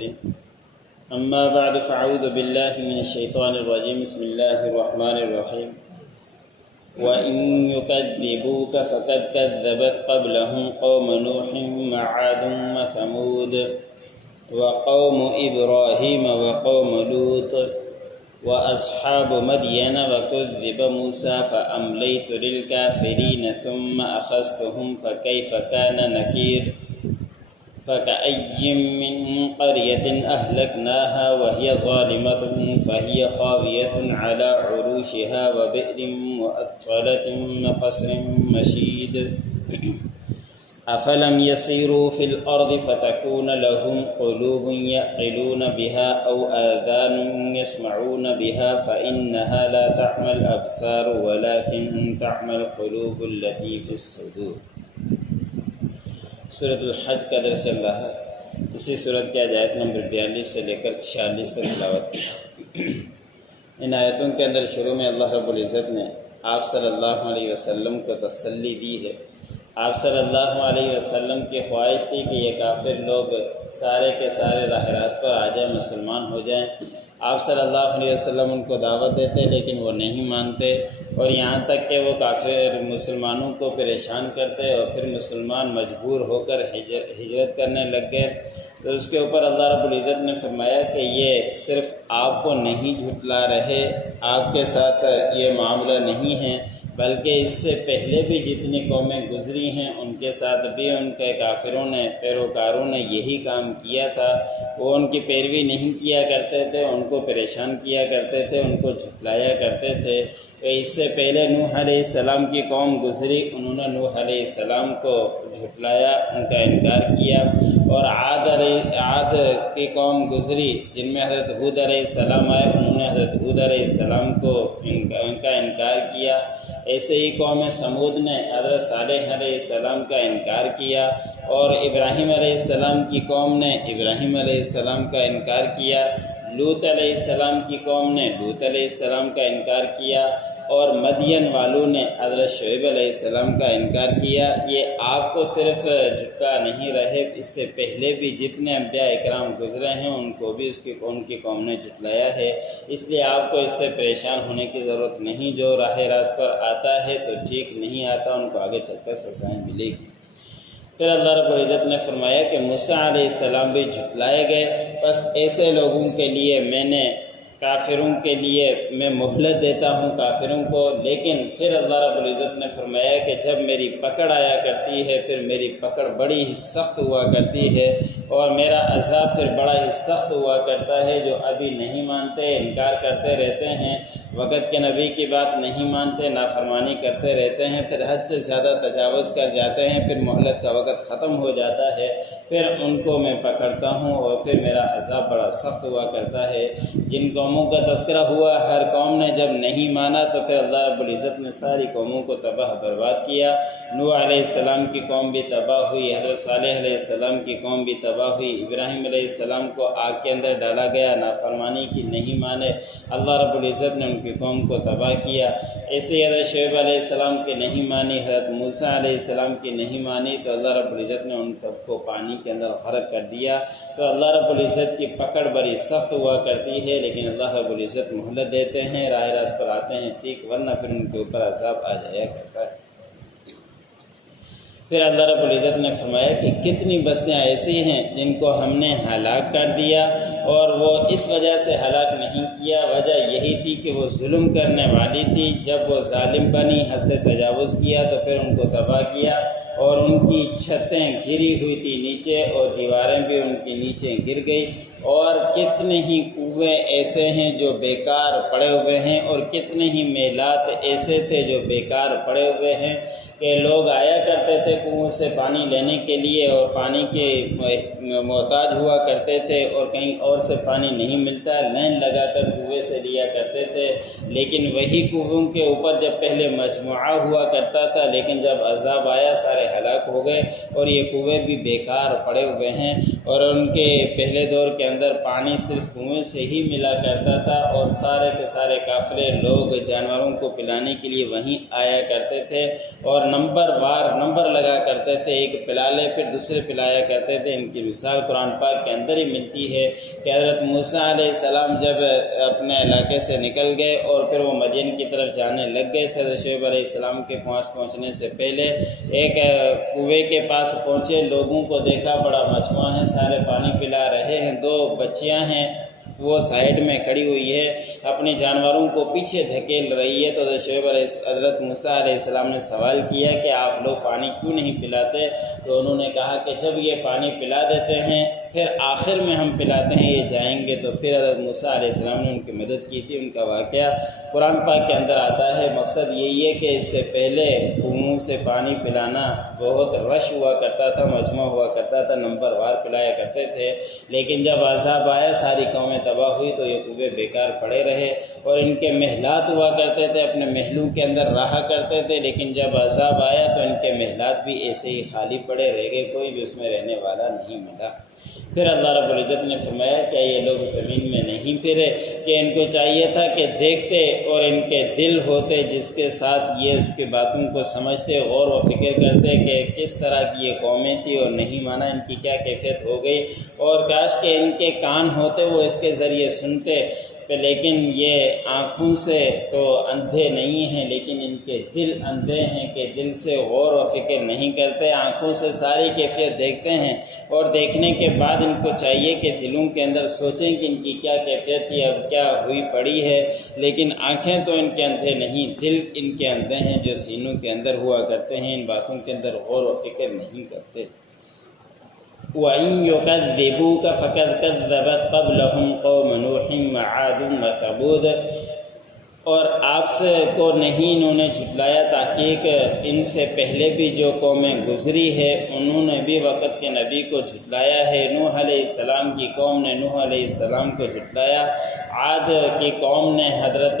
کریں۔ اما بعد فاعوذ باللہ من الشیطان الرجیم، بسم اللہ الرحمن الرحیم۔ وَإِن يُكَذِّبُوكَ فَقَدْ كَذَّبَتْ قَبْلَهُمْ قَوْمُ نُوحٍ وَعَادٌ وَثَمُودُ وَقَوْمُ إِبْرَاهِيمَ وَقَوْمُ لُوطٍ وَأَصْحَابُ مَدْيَنَ وَكُذِّبَ مُوسَىٰ فَأَمْلَيْتُ لِلْكَافِرِينَ ثُمَّ أَخَذْتُهُمْ فَكَيْفَ كَانَ نَكِيرِ۔ فَكَأَيٍّ مِّن قَرْيَةٍ أَهْلَكْنَاهَا وَهِيَ ظَالِمَةٌ فَهِيَ خَاوِيَةٌ عَلَىٰ عُرُوشِهَا وَبِئْرٍ مُّعَطَّلَةٍ وَقَصْرٍ مَّشِيدٍ۔ أَفَلَمْ يَسِيرُوا فِي الْأَرْضِ فَتَكُونَ لَهُمْ قُلُوبٌ يَعْقِلُونَ بِهَا أَوْ آذَانٌ يَسْمَعُونَ بِهَا فَإِنَّهَا لَا تَعْمَى الْأَبْصَارُ وَلَٰكِن تَعْمَى الْقُلُوبُ الَّتِي فِي الصُّدُورِ۔ سورۃ الحج کا درس چل رہا ہے۔ اسی سورت کے آیت نمبر 42 سے لے کر 46 تک تلاوت کی۔ ان آیتوں کے اندر شروع میں اللہ رب العزت نے آپ صلی اللہ علیہ وسلم کو تسلی دی ہے۔ آپ صلی اللہ علیہ وسلم کی خواہش تھی کہ یہ کافر لوگ سارے کے سارے راہ راست پر آ جائیں، مسلمان ہو جائیں۔ آپ صلی اللہ علیہ وسلم ان کو دعوت دیتے لیکن وہ نہیں مانتے، اور یہاں تک کہ وہ کافر مسلمانوں کو پریشان کرتے، اور پھر مسلمان مجبور ہو کر ہجرت کرنے لگ گئے۔ تو اس کے اوپر اللہ رب العزت نے فرمایا کہ یہ صرف آپ کو نہیں جھٹلا رہے، آپ کے ساتھ یہ معاملہ نہیں ہے، بلکہ اس سے پہلے بھی جتنی قومیں گزری ہیں ان کے ساتھ بھی ان کے کافروں نے، پیروکاروں نے یہی کام کیا تھا۔ وہ ان کی پیروی نہیں کیا کرتے تھے، ان کو پریشان کیا کرتے تھے، ان کو جھٹلایا کرتے تھے۔ اس سے پہلے نوح علیہ السلام کی قوم گزری، انہوں نے نوح علیہ السلام کو جھٹلایا، ان کا انکار کیا۔ اور عاد کی قوم گزری جن میں حضرت ہود علیہ السلام آئے، انہوں نے حضرت ہود علیہ السلام کو ان کا انکار کیا۔ ایسے ہی قوم سمود نے حضرت صالح علیہ السلام کا انکار کیا، اور ابراہیم علیہ السلام کی قوم نے ابراہیم علیہ السلام کا انکار کیا۔ لوط علیہ السلام کی قوم نے لوط علیہ السلام کا انکار کیا، اور مدین والوں نے حضرت شعیب علیہ السلام کا انکار کیا۔ یہ آپ کو صرف جھٹلا نہیں رہے، اس سے پہلے بھی جتنے انبیاء اکرام گزرے ہیں ان کو بھی ان کی قوم نے جھٹلایا ہے۔ اس لیے آپ کو اس سے پریشان ہونے کی ضرورت نہیں۔ جو راہ راست پر آتا ہے تو ٹھیک، نہیں آتا ان کو آگے چل کر سزائیں ملے گی۔ پھر اللہ رب العزت نے فرمایا کہ موسیٰ علیہ السلام بھی جھٹلائے گئے، بس ایسے لوگوں کے لیے میں نے، کافروں کے لیے میں مہلت دیتا ہوں کافروں کو۔ لیکن پھر اللہ رب العزت نے فرمایا کہ جب میری پکڑ آیا کرتی ہے، پھر میری پکڑ بڑی ہی سخت ہوا کرتی ہے، اور میرا عذاب پھر بڑا ہی سخت ہوا کرتا ہے۔ جو ابھی نہیں مانتے، انکار کرتے رہتے ہیں، وقت کے نبی کی بات نہیں مانتے، نافرمانی کرتے رہتے ہیں، پھر حد سے زیادہ تجاوز کر جاتے ہیں، پھر مہلت کا وقت ختم ہو جاتا ہے، پھر ان کو میں پکڑتا ہوں، اور پھر میرا عذاب بڑا سخت ہوا کرتا ہے۔ جن قوموں کا تذکرہ ہوا، ہر قوم نے جب نہیں مانا تو پھر اللہ رب العزت نے ساری قوموں کو تباہ برباد کیا۔ نوح علیہ السلام کی قوم بھی تباہ ہوئی، حضرت صالح علیہ السلام کی قوم بھی تباہ ہوئی، ابراہیم علیہ السلام کو آگ کے اندر ڈالا گیا، نافرمانی کی، نہیں مانے، اللہ رب العزت نے ان کی قوم کو تباہ کیا۔ ایسے ہی حضرت شعیب علیہ السلام کی نہیں مانی، حضرت موسیٰ علیہ السلام کی نہیں مانی، تو اللہ رب العزت نے ان سب کو پانی کے اندر غرق کر دیا۔ تو اللہ رب العزت کی پکڑ بڑی سخت ہوا کرتی ہے، لیکن اللہ رب العزت مہلت دیتے ہیں، راہ راست پر آتے ہیں ٹھیک، ورنہ پھر ان کے اوپر عذاب آ جایا کرتا ہے۔ پھر اللہ رب العزت نے فرمایا کہ کتنی بستیاں ایسی ہیں جن کو ہم نے ہلاک کر دیا، اور وہ اس وجہ سے ہلاک نہیں کیا، وجہ یہی تھی کہ وہ ظلم کرنے والی تھی۔ جب وہ ظالم بنی، حد سے تجاوز کیا، تو پھر ان کو تباہ کیا، اور ان کی چھتیں گری ہوئی تھی نیچے، اور دیواریں بھی ان کی نیچے گر گئی۔ اور کتنے ہی کنویں ایسے ہیں جو بیکار پڑے ہوئے ہیں، اور کتنے ہی میلات ایسے تھے جو بیکار پڑے ہوئے ہیں، کہ لوگ آیا کرتے تھے کنویں سے پانی لینے کے لیے، اور پانی کے محتاج ہوا کرتے تھے، اور کہیں اور سے پانی نہیں ملتا، لائن لگا کر کنویں سے لیا کرتے تھے۔ لیکن وہی کنووں کے اوپر جب پہلے مجموعہ ہوا کرتا تھا، لیکن جب عذاب آیا سارے ہلاک ہو گئے، اور یہ کنویں بھی بیکار پڑے ہوئے ہیں۔ اور ان کے پہلے دور کے اندر پانی صرف کنویں سے ہی ملا کرتا تھا، اور سارے کے سارے قافلے لوگ جانوروں کو پلانے کے لیے وہیں آیا کرتے تھے، اور نمبر لگا کرتے تھے، ایک پلا لے پھر دوسرے پلایا کرتے تھے۔ ان کی مثال قرآن پاک کے اندر ہی ملتی ہے کہ حضرت موسیٰ علیہ السلام جب اپنے علاقے سے نکل گئے اور پھر وہ مدین کی طرف جانے لگ گئے تھے، حضرت شعیب علیہ السلام کے پاس پہنچنے سے پہلے ایک کنویں کے پاس پہنچے، لوگوں کو دیکھا بڑا مجموعہ ہے، سارے پانی پلا رہے ہیں، 2 بچیاں ہیں وہ سائیڈ میں کھڑی ہوئی ہے، اپنے جانوروں کو پیچھے دھکیل رہی ہے۔ تو حضرت موسیٰ علیہ السلام نے سوال کیا کہ آپ لوگ پانی کیوں نہیں پلاتے؟ تو انہوں نے کہا کہ جب یہ پانی پلا دیتے ہیں پھر آخر میں ہم پلاتے ہیں، یہ جائیں گے۔ تو پھر حضرت موسیٰ علیہ السلام نے ان کی مدد کی تھی۔ ان کا واقعہ قرآن پاک کے اندر آتا ہے۔ مقصد یہی ہے کہ اس سے پہلے کنویں سے پانی پلانا بہت رش ہوا کرتا تھا، مجموعہ ہوا کرتا تھا، نمبر وار پلایا کرتے تھے، لیکن جب عذاب آیا ساری قومیں تباہ ہوئی تو یہ کنویں بیکار پڑے رہے، اور ان کے محلات ہوا کرتے تھے، اپنے محلوں کے اندر رہا کرتے تھے، لیکن جب عذاب آیا تو ان کے محلات بھی ایسے ہی خالی پڑے رہ گئے، کوئی بھی اس میں رہنے والا نہیں ملا۔ پھر اللہ رب العزت نے فرمایا کہ یہ لوگ زمین میں نہیں پھرے، کہ ان کو چاہیے تھا کہ دیکھتے اور ان کے دل ہوتے جس کے ساتھ یہ اس کی باتوں کو سمجھتے، غور و فکر کرتے کہ کس طرح کی یہ قومیں تھی اور نہیں مانا، ان کی کیا کیفیت ہو گئی، اور کاش کہ ان کے کان ہوتے وہ اس کے ذریعے سنتے، لیکن یہ آنکھوں سے تو اندھے نہیں ہیں، لیکن ان کے دل اندھے ہیں کہ دل سے غور و فکر نہیں کرتے، آنکھوں سے ساری کیفیت دیکھتے ہیں، اور دیکھنے کے بعد ان کو چاہیے کہ دلوں کے اندر سوچیں کہ ان کی کیا کیفیت تھی، اب کیا ہوئی پڑی ہے، لیکن آنکھیں تو ان کے اندھے نہیں، دل ان کے اندھے ہیں جو سینوں کے اندر ہوا کرتے ہیں، ان باتوں کے اندر غور و فکر نہیں کرتے۔ وَإِن يُكَذِّبُوكَ فَقَدْ كَذَّبَتْ قَبْلَهُمْ قَوْمُ نُوحٍ وَعَادٌ وَثَمُودُ، اور آپ سے کو نہیں انہوں نے جھٹلایا، تحقیق ان سے پہلے بھی جو قومیں گزری ہے انہوں نے بھی وقت کے نبی کو جھٹلایا ہے۔ نوح علیہ السلام کی قوم نے نوح علیہ السلام کو جھٹلایا، عاد کی قوم نے حضرت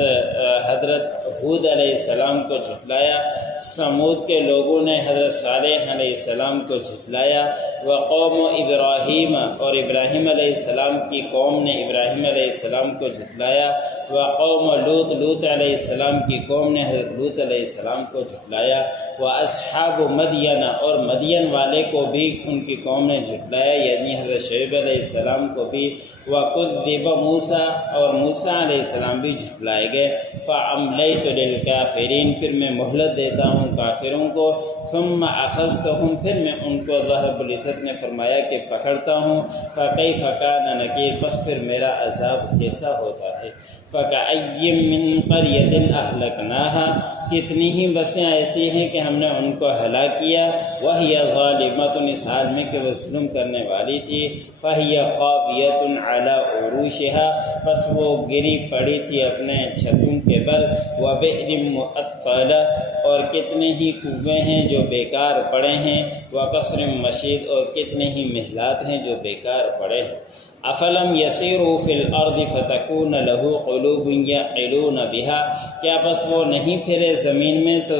ہود علیہ السلام کو جھٹلایا، سمود کے لوگوں نے حضرت صالح علیہ السلام کو جھٹلایا، وقوم ابراہیم، اور ابراہیم علیہ السلام کی قوم نے ابراہیم علیہ السلام کو جھٹلایا، وقوم لوط علیہ السلام کی قوم نے حضرت لوط علیہ السلام کو جھٹلایا، واصحاب مدین، اور مدین والے کو بھی ان کی قوم نے جھٹلایا، یعنی حضرت شعیب علیہ السلام کو بھی، وکذب موسیٰ، اور موسیٰ علیہ السلام بھی جھٹلائے گئے، فاملیت للکافرین، پھر میں مہلت دیتا ہوں کافروں کو، ثم اخذتہم، پھر میں ان کو اللہ رب العزت نے فرمایا کہ پکڑتا ہوں، فکیف کان نکیر، پس پھر میرا عذاب کیسا ہوتا ہے، فکأی من قریۃ اہلکناہا، کتنی ہی بستیاں ایسی ہیں کہ ہم نے ان کو ہلاک کیا، وہی ظالمۃ، اس حال میں کہ وہ ظلم کرنے والی تھی، فہی خاویۃ علی عروشہا، بس وہ گری پڑی تھی اپنے چھتوں کے بل، وبئر معطلہ، اور کتنے ہی کنویں ہیں جو بیکار پڑے ہیں، وقصر مشید، اور کتنے ہی محلات ہیں جو بیکار پڑے ہیں۔ افلم یسیروا فی الارض فتکون لہ قلوب یعقلون بہا، کیا بس وہ نہیں پھرے زمین میں تو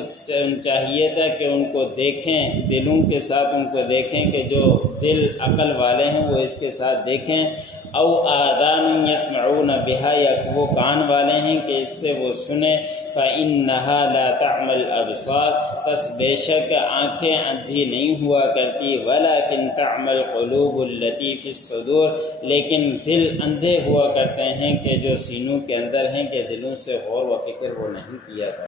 چاہیے تھا کہ ان کو دیکھیں، دلوں کے ساتھ ان کو دیکھیں، کہ جو دل عقل والے ہیں وہ اس کے ساتھ دیکھیں، او آذان یسمعون بہا، یا وہ کان والے ہیں کہ اس سے وہ سنیں، فإنہا لا تعمی الابصار، بس بے شک آنکھیں اندھی نہیں ہوا کرتی، ولکن تعمی القلوب التی فی الصدور، لیکن دل اندھے ہوا کرتے ہیں کہ جو سینوں کے اندر ہیں، کہ دلوں سے غور و فکر وہ نہیں کیا کرتے۔